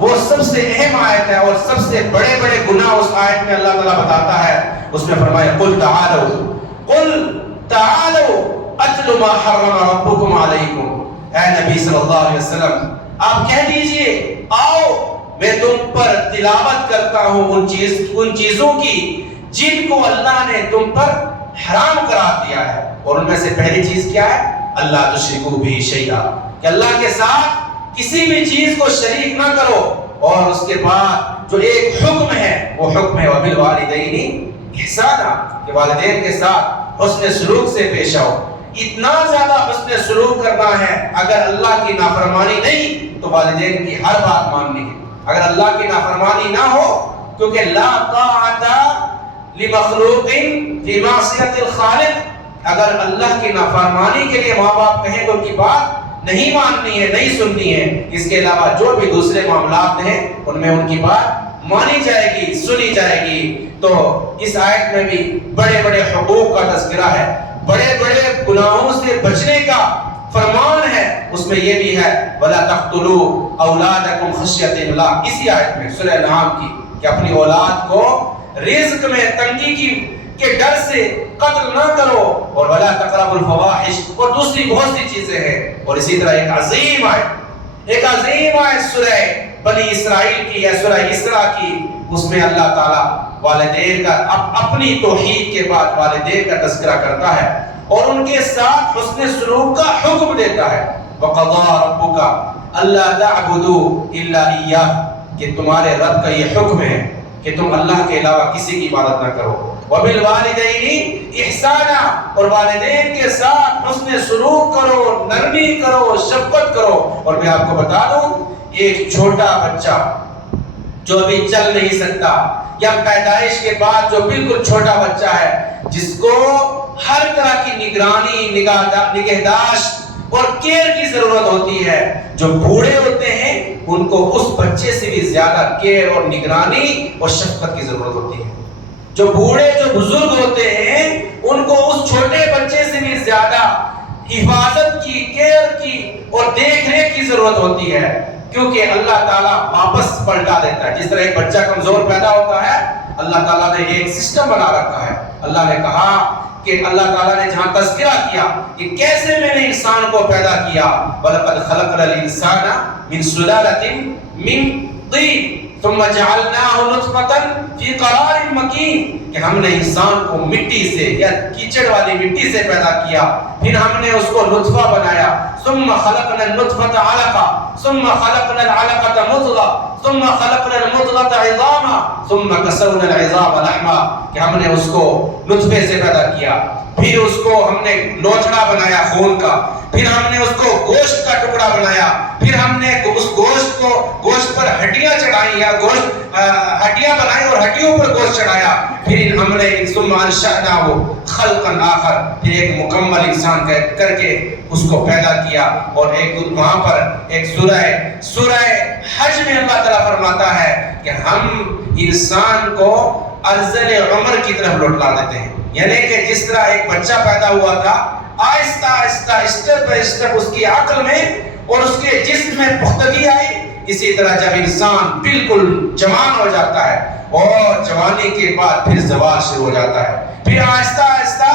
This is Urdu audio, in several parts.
وہ سب سے اہم آیت ہے اور سب سے بڑے بڑے گناہ اس آیت میں اللہ تعالیٰ بتاتا ہے. اس میں فرمایا قل تعالوا اتل ما حرم ربکم علیکم. اے نبی صلی اللہ علیہ وسلم آپ کہہ دیجئے آؤ میں تم پر تلاوت کرتا ہوں ان چیزوں کی جن کو اللہ نے تم پر حرام قرار دیا ہے. اور ان میں سے پہلی چیز کیا ہے؟ اللہ تشرکوا بہ شیئا، کہ اللہ کے ساتھ کسی بھی چیز کو شریک نہ کرو. اور اس کے بعد جو ایک حکم ہے وہ حکم ہے وبالوالدین احسانا، کہ والدین کے ساتھ حسن سلوک سے پیش آؤ. اتنا زیادہ حسن سلوک کرنا ہے، اگر اللہ کی نافرمانی نہیں تو والدین کی ہر بات ماننی ہے. اگر اللہ کی نافرمانی نہ ہو، کیونکہ لا طاعت لمخلوق فی معصیت الخالق، اگر اللہ کی نافرمانی کے لیے ماں باپ کہیں تو ان کی بات نہیں ماننی ہے، نہیں سننی ہے. اس کے علاوہ جو بھی دوسرے معاملات ہیں ان میں ان کی بات مانی جائے گی، سنی جائے گی. تو اس آیت میں بھی بڑے بڑے حقوق کا تذکرہ ہے، بڑے بڑے گناہوں سے بچنے کا فرمان ہے. اس میں یہ بھی ہے وَلَا تَقْتُلُوا أَوْلَادَكُمْ خَشْيَةَ إِمْلَاقٍ، اسی آیت میں سورہ انعام کی، کہ اپنی اولاد کو رزق میں تنگی کے ڈر سے قتل نہ کرو. اور وَلَا تَقْرَبُوا الْفَوَاحِشَ، اور دوسری بہت سی چیزیں ہیں. اور اسی طرح ایک عظیم آیت سورہ بنی اسرائیل کی یا سورہ اسراء کی، اس میں اللہ تعالیٰ والدین کا اپنی توحید کے بعد والدین کا تذکرہ کرتا ہے اور ان کے ساتھ حسن سلوک کا حکم دیتا ہے. وَقَضَىٰ رَبُّكَ أَلَّا تَعْبُدُوا إِلَّا إِيَّاهُ، کہ تمہارے رب کا یہ حکم ہے کہ تم اللہ کے علاوہ کسی کی عبادت نہ کرو. وَبِالْوَالِدَيْنِ إِحْسَانًا، اور والدین کے ساتھ حسن سلوک کرو، نرمی کرو، شفقت کرو. اور میں آپ کو بتا دوں، ایک چھوٹا بچہ جو ابھی چل نہیں سکتا یا پیدائش کے بعد جو بالکل چھوٹا بچہ ہے، جس کو ہر طرح کی نگرانی، نگہداشت اور کیئر کی ضرورت ہوتی ہے، جو بوڑھے ہوتے ہیں ان کو اس بچے سے بھی زیادہ کیئر اور نگرانی اور شفقت کی ضرورت ہوتی ہے. جو بوڑھے، جو بزرگ ہوتے ہیں ان کو اس چھوٹے بچے سے بھی زیادہ حفاظت کی، کیئر کی اور دیکھ ریکھ کی ضرورت ہوتی ہے. کیونکہ اللہ تعالیٰ واپس پلٹا دیتا ہے. جس طرح ایک بچہ کمزور پیدا ہوتا ہے، اللہ تعالیٰ نے ایک سسٹم بنا رکھا ہے. اللہ نے کہا کہ اللہ تعالیٰ نے جہاں تذکرہ کیا کہ کیسے میں نے انسان کو پیدا کیا، وَلَقَدْ خَلَقْنَا الْإِنسَانَ مِنْ سُلَالَةٍ مِنْ طِينٍ ثُمَّ جَعَلْنَاهُ نُطْفَةً فِي قَرَارٍ مَكِينٍ، کہ ہم نے انسان کو مٹی سے یا کیچڑ والی مٹی سے پیدا کیا، پھر ہم نے اس کو نطفہ بنایا. ثُمَّ خَلَقْنَا النُّطْفَةَ عَلَقَةً ثُمَّ خَلَقْنَا الْعَلَقَةَ مُضْغَةً ثُمَّ خَلَقْنَا الْمُضْغَةَ عِظَامًا ثُمَّ كَسَوْنَا الْعِظَامَ لَحْمًا، کہ ہم نے اس کو نطفے سے پیدا کیا، پھر اس کو ہم نے لوتھڑا بنایا خون کا، پھر ہم نے اس کو گوشت کا ٹکڑا بنایا، پھر ہم نے اس گوشت پر ہڈیاں چڑھائی یا ہڈیاں بنائی اور ہڈیوں پر گوشت چڑھایا، پھر ہم نے ثم انشأناه خلقا آخر، پھر ایک مکمل انسان کر کے اس کو پیدا کیا. اور ایک وہاں پر ایک سورہ حج میں اللہ تعالیٰ فرماتا ہے کہ ہم انسان کو ارذل عمر کی طرف لوٹا دیتے ہیں. یعنی کہ جس طرح ایک بچہ پیدا ہوا تھا، آہستہ آہستہ اسٹیپ بائی اسٹیپ اس کی عقل میں اور اس کے جسم میں پختگی آئی. اسی طرح جب انسان بالکل جوان ہو جاتا ہے اور جوانی کے بعد پھر زوال شروع ہو جاتا ہے، پھر آہستہ آہستہ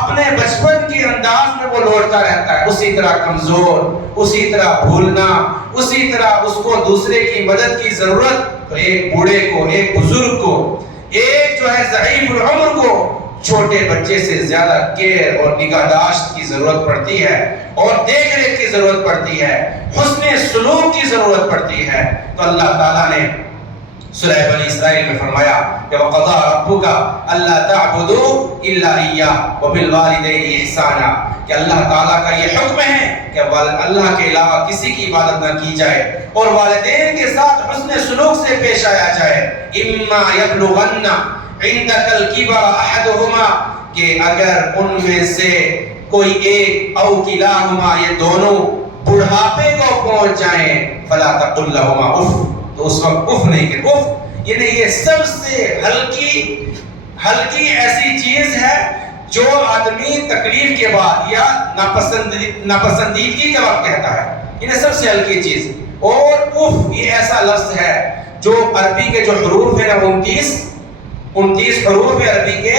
اپنے بچپن کے انداز میں وہ لوٹتا رہتا ہے. اسی طرح کمزور، اسی طرح بھولنا، اسی طرح اس کو دوسرے کی مدد کی ضرورت. تو ایک بوڑھے کو، ایک بزرگ کو، ایک جو ہے ضعیف العمر کو چھوٹے بچے سے زیادہ کیئر اور نگہداشت کی ضرورت پڑتی ہے اور دیکھ ریکھ کی ضرورت پڑتی ہے، حسن سلوک کی ضرورت پڑتی ہے. تو اللہ تعالیٰ نے سورہ بنی اسرائیل میں فرمایا کہ وَقَضَىٰ رَبُّكَ أَلَّا تَعْبُدُوا إِلَّا إِيَّاهُ وَبِالْوَالِدَيْنِ إِحْسَانًا، کہ اللہ تعالیٰ کا یہ حکم ہے کہ اللہ کے علاوہ کسی کی عبادت نہ کی جائے اور والدین کے ساتھ حسن سلوک سے پیش آیا جائے. إِمَّا يَبْلُغَنَّ عِندَكَ الْكِبَرَ أَحَدُهُمَا، کہ اگر ان میں سے کوئی ایک او کلاہما، یہ دونوں بڑھاپے کو پہنچ جائیں، فَلَا تَقُلْ لَهُمَا أُفٍّ، تو اس وقت اف نہیں کہ اف، یعنی یہ سب سے ہلکی ایسی چیز ہے جو آدمی تکلیف کے بعد یا ناپسندیدگی کے وقت کہتا ہے. یہ سب سے ہلکی چیز. اور اف یہ ایسا لفظ ہے جو عربی کے جو حروف ہیں نا 29 حروف ہیں عربی کے،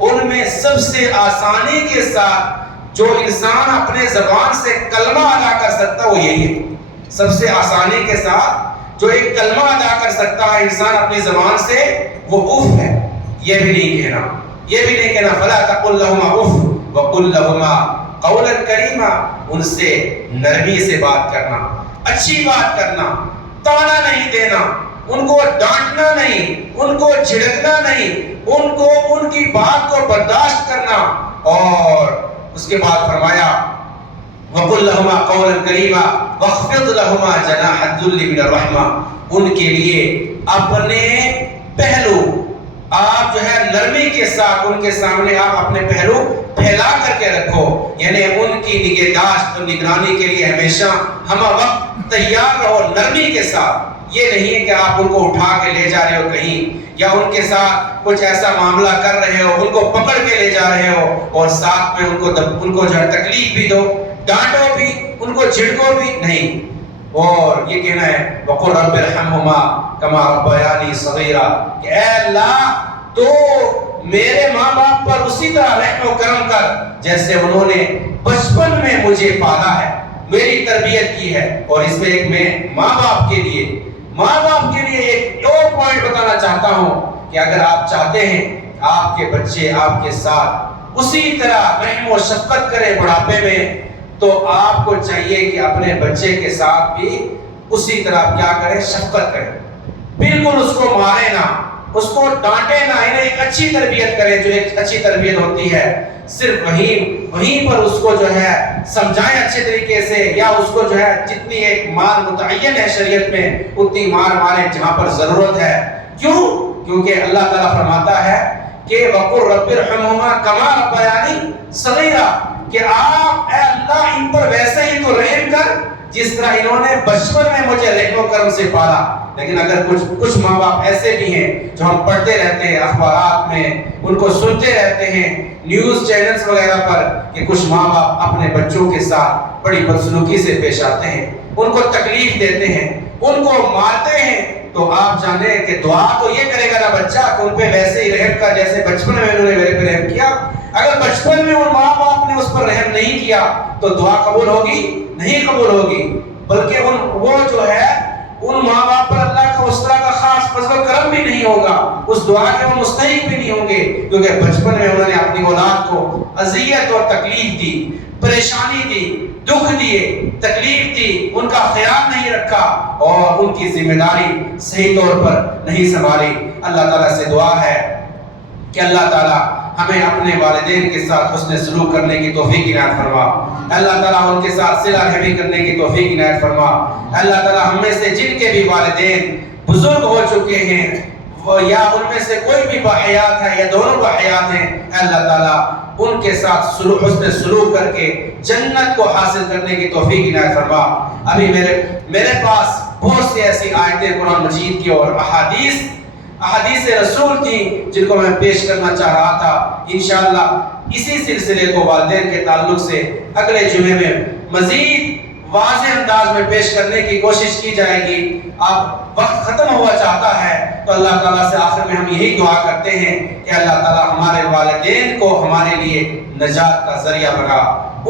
ان میں سب سے آسانی کے ساتھ جو انسان اپنے زبان سے کلمہ ادا کر سکتا وہ یہی ہے۔ سب سے آسانی کے ساتھ جو ایک کلمہ ادا کر سکتا ہے انسان اپنی زبان سے وہ اف ہے۔ یہ بھی نہیں کہنا فلا تقل لهما اف وقل لهما قولا کریما، ان سے نرمی سے بات کرنا، اچھی بات کرنا، تانا نہیں دینا، ان کو ڈانٹنا نہیں، ان کو جھڑکنا نہیں، ان کو ان کی بات کو برداشت کرنا۔ اور اس کے بعد فرمایا وَقُلْ لَهُمَا قَوْلًا كَرِيمًا وَاخْفِضْ لَهُمَا جَنَاحَ الذُّلِّ مِنَ الرَّحْمَةِ، ان کے لیے اپنے پہلو آپ جو ہے نرمی کے ساتھ ان کے سامنے آپ اپنے پہلو پھیلا کر کے رکھو، یعنی ان کی نگہداشت اور نگرانی کے لیے ہمیشہ ہمہ وقت تیار رہو نرمی کے ساتھ۔ یہ نہیں ہے کہ آپ ان کو اٹھا کے لے جا رہے ہو کہیں، یا ان کے ساتھ کچھ ایسا معاملہ کر رہے ہو، ان کو پکڑ کے لے جا رہے ہو اور ساتھ میں ان کو جو ہے تکلیف بھی دو، ڈانٹو بھی، ان کو جھڑکو بھی نہیں۔ اور یہ کہنا ہے وَقُلْ رَبِّ ارْحَمْهُمَا كَمَا رَبَّيَانِي صَغِيرًا، کہ اے اللہ تو میرے ماں باپ پر اسی طرح رحم و کرم کر جیسے انہوں نے بچپن میں مجھے پالا ہے، میری تربیت کی ہے۔ اور اس میں ایک میں ماں باپ کے لیے ایک اور پوائنٹ بتانا چاہتا ہوں کہ اگر آپ چاہتے ہیں آپ کے بچے آپ کے ساتھ اسی طرح رحم و شفقت کرے بڑھاپے میں، تو آپ کو چاہیے کہ اپنے بچے کے ساتھ بھی اسی طرح کیا کریں، شفقت کریں، بالکل اس کو مارے نہ، اس کو ڈانٹے نہ، انہیں ایک اچھی تربیت کریں جو ایک اچھی تربیت ہوتی ہے، صرف وہیں پر اس کو جو ہے سمجھائیں اچھے طریقے سے، یا اس کو جو ہے جتنی ایک مار متعین ہے شریعت میں اتنی مار ماریں جہاں پر ضرورت ہے۔ کیونکہ اللہ تعالیٰ فرماتا ہے کہ وَقُلْ رَبِّ ارْحَمْهُمَا كَمَا رَبَّيَانِي صَغِيرًا، کہ آپ اے اللہ ان پر ویسے ہی تو رحم کر جس طرح انہوں نے بچپن میں مجھے رحم و کرم سے پالا۔ لیکن اگر کچھ ماں باپ ایسے بھی ہیں جو ہم پڑھتے رہتے ہیں اخبارات میں، ان کو سنتے رہتے ہیں نیوز چینلز وغیرہ پر کہ کچھ ماں باپ اپنے بچوں کے ساتھ بڑی بدسلوکی سے پیش آتے ہیں، ان کو تکلیف دیتے ہیں، ان کو مارتے ہیں، تو آپ جانیں کہ دعا تو یہ کرے گا نا بچہ کہ ان پہ ویسے ہی رحم کا جیسے بچپن میں انہوں نے میرے پہ رحم کیا۔ اگر بچپن میں ان ماں باپ نے اس پر رحم نہیں کیا تو دعا قبول ہوگی؟ نہیں قبول ہوگی، بلکہ وہ جو ہے ان ماں باپ پر اللہ کا اس طرح کا خاص فضل و کرم بھی نہیں ہوگا، اس دعا کے وہ مستحق بھی نہیں ہوں گے، کیونکہ بچپن میں انہوں نے اپنی اولاد کو اذیت اور تکلیف دی، پریشانی دی، دکھ دیے، تکلیف دی، ان کا خیال نہیں رکھا اور ان کی ذمہ داری صحیح طور پر نہیں سنبھالی۔ اللہ تعالیٰ سے دعا ہے کہ اللہ تعالیٰ ہمیں اپنے والدین کے ساتھ حسن سلوک کرنے کی توفیق عنایت فرما، اللہ تعالیٰ ان کے ساتھ صلہ رحمی کرنے کی توفیق عنایت فرما۔ اللہ تعالیٰ ہم میں سے جن کے بھی والدین بزرگ ہو چکے ہیں یا ان میں سے کوئی بھی باحیات ہے یا دونوں باحیات ہیں، اللہ تعالیٰ ان کے ساتھ حسن سلوک کر کے جنت کو حاصل کرنے کی توفیق عنایت فرما۔ ابھی میرے پاس بہت سی ایسی آیتیں قرآن مجید کی اور احادیث رسول تھی جن کو میں پیش کرنا چاہ رہا تھا۔ انشاءاللہ اسی سلسلے کو والدین کے تعلق سے اگلے جمعے میں مزید واضح انداز میں پیش کرنے کی کوشش کی جائے گی۔ اب وقت ختم ہوا چاہتا ہے تو اللہ تعالیٰ سے آخر میں ہم یہی دعا کرتے ہیں کہ اللہ تعالیٰ ہمارے والدین کو ہمارے لیے نجات کا ذریعہ بنا،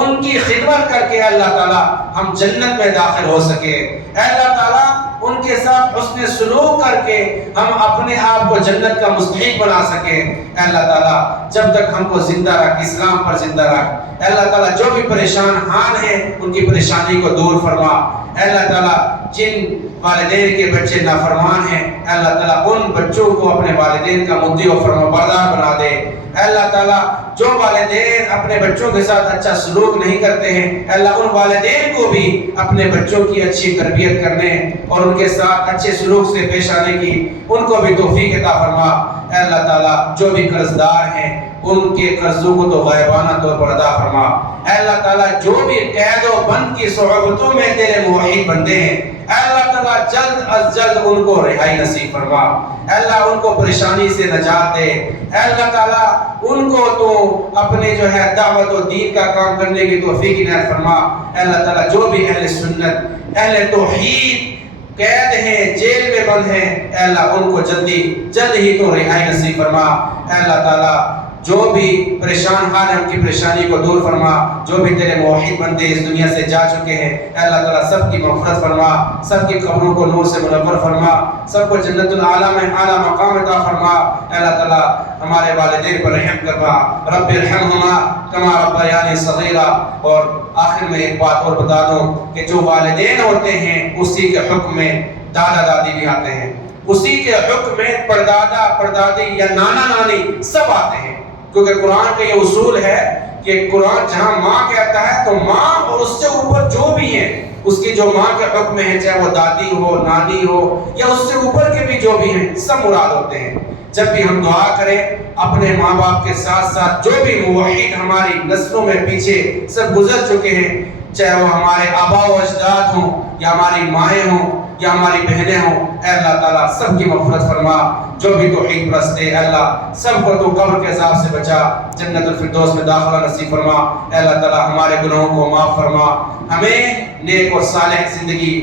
ان کی خدمت کر کے اللہ تعالیٰ ہم جنت میں داخل ہو سکے۔ اے اللہ تعالیٰ ان کے ساتھ حسن سلوک کر کے ہم اپنے آپ کو جنت کا مستحق بنا سکیں۔ اے اللہ تعالیٰ جب تک ہم کو زندہ رکھ، اسلام پر زندہ رکھ۔ اے اللہ تعالیٰ جو بھی پریشان حال ہیں ان کی پریشانی کو دور فرما۔ اے اللہ تعالیٰ جن والدین کے بچے نافرمان ہیں، اے اللہ تعالیٰ ان بچوں کو اپنے والدین کا مطیع و فرمانبردار بنا دے۔ اے اللہ تعالیٰ جو والدین اپنے بچوں کے ساتھ اچھا سلوک نہیں کرتے ہیں، اے اللہ ان والدین کو بھی اپنے بچوں کی اچھی تربیت کرنے اور ان کے ساتھ اچھے سلوک سے پیش آنے کی ان کو بھی توفیق عطا فرما۔ اے اللہ تعالیٰ جو بھی قرض دار ہیں ان کے قرضوں کو تو غائبانہ طور پر ادا فرما۔ اے اللہ تعالیٰ جو بھی قید و بند کی صعوبتوں میں تیرے موحد بندے ہیں، اے اللہ تعالیٰ جلد از جلد ان کو رہائی نصیب فرما۔ اے اللہ ان کو پریشانی سے نجات دے۔ اے اللہ تعالیٰ ان کو تو اپنے جو ہے دعوت و دین کا کام کرنے کی توفیق عنایت فرما۔ اے اللہ تعالیٰ جو بھی اہل سنت، اہل توحید قید ہیں، جیل میں بند ہیں، اے اللہ ان کو جلد ہی تو رہائی نصیب فرما۔ اے اللہ تعالیٰ جو بھی پریشان حال ہے ان کی پریشانی کو دور فرما۔ جو بھی تیرے موحد بندے اس دنیا سے جا چکے ہیں، اے اللہ تعالیٰ سب کی مغفرت فرما، سب کی قبروں کو نور سے منور فرما، سب کو جنت الاعلیٰ میں اعلیٰ مقام عطا فرما۔ اے اللہ تعالیٰ ہمارے والدین پر رحم کرنا، رب ارحمہما کما ربیانی صغیرا۔ اور آخر میں ایک بات اور بتا دوں کہ جو والدین ہوتے ہیں اسی کے حکم میں دادا دادی بھی آتے ہیں، اسی کے حکم میں پردادا پردادی یا نانا نانی سب آتے ہیں، کیونکہ قرآن کا یہ اصول ہے کہ قرآن جہاں ماں کہتا ہے تو ماں اور اس سے اوپر جو بھی ہیں، اس کی جو ماں کے حکم ہے، چاہے وہ دادی ہو، نانی ہو یا اس سے اوپر کے بھی جو بھی ہیں، سب مراد ہوتے ہیں۔ جب بھی ہم دعا کریں اپنے ماں باپ کے ساتھ ساتھ جو بھی موحد ہماری نسلوں میں پیچھے سب گزر چکے ہیں، چاہے وہ ہمارے آبا و اجداد ہوں یا ہماری مائیں ہوں یا ہماری بہنیں ہوں، اے اللہ تعالیٰ سب کی مغفرت فرما۔ جو بھی توحید پرست ہے، اللہ سب کو تو قبر کے عذاب سے بچا، جنت الفردوس میں داخلہ نصیب فرما۔ اے اللہ تعالیٰ ہمارے گناہوں کو معاف فرما، ہمیں نیک اور صالح زندگی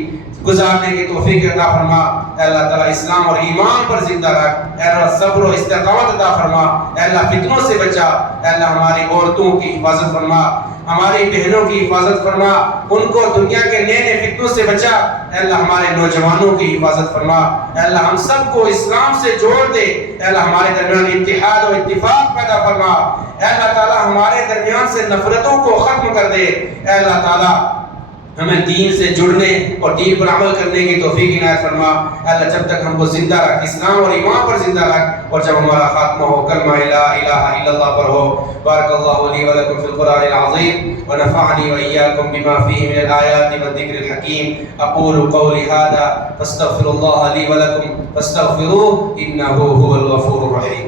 گزارنے کی توفیق عطا فرما۔ اے اللہ تعالیٰ اسلام اور ایمان پر زندہ رکھ، اے اللہ صبر و استقامت عطا فرما۔ اے اللہ فتنوں سے بچا، اے اللہ ہماری عورتوں کی حفاظت فرما، ہماری بہنوں کی حفاظت فرما، ان کو دنیا کے نئے نئے فتنوں سے بچا۔ اے اللہ ہمارے نوجوانوں کی حفاظت فرما، اے اللہ ہم سب کو اسلام سے جوڑ دے، اے اللہ ہمارے درمیان اتحاد و اتفاق پیدا فرما، اے اللہ تعالیٰ ہمارے درمیان سے نفرتوں کو ختم کر دے۔ اے اللہ تعالیٰ ہمیں دین سے جڑنے اور دین پر عمل کرنے کی توفیق عنایت فرما۔ اے اللہ جب تک ہم کو زندہ رکھ، اسلام اور ایمان پر زندہ رکھ، اور جب ہمارا خاتمہ ہو کلمہ لا الہ الا اللہ پر ہو۔ بارک اللہ لی و لکم فی القرآن العظیم ونفعنی وإیاکم بما فیہ من الآیات والذکر الحکیم۔ اقول قولی ھذا فاستغفر اللہ لی و لکم فاستغفروہ انہ هو الغفور الرحیم۔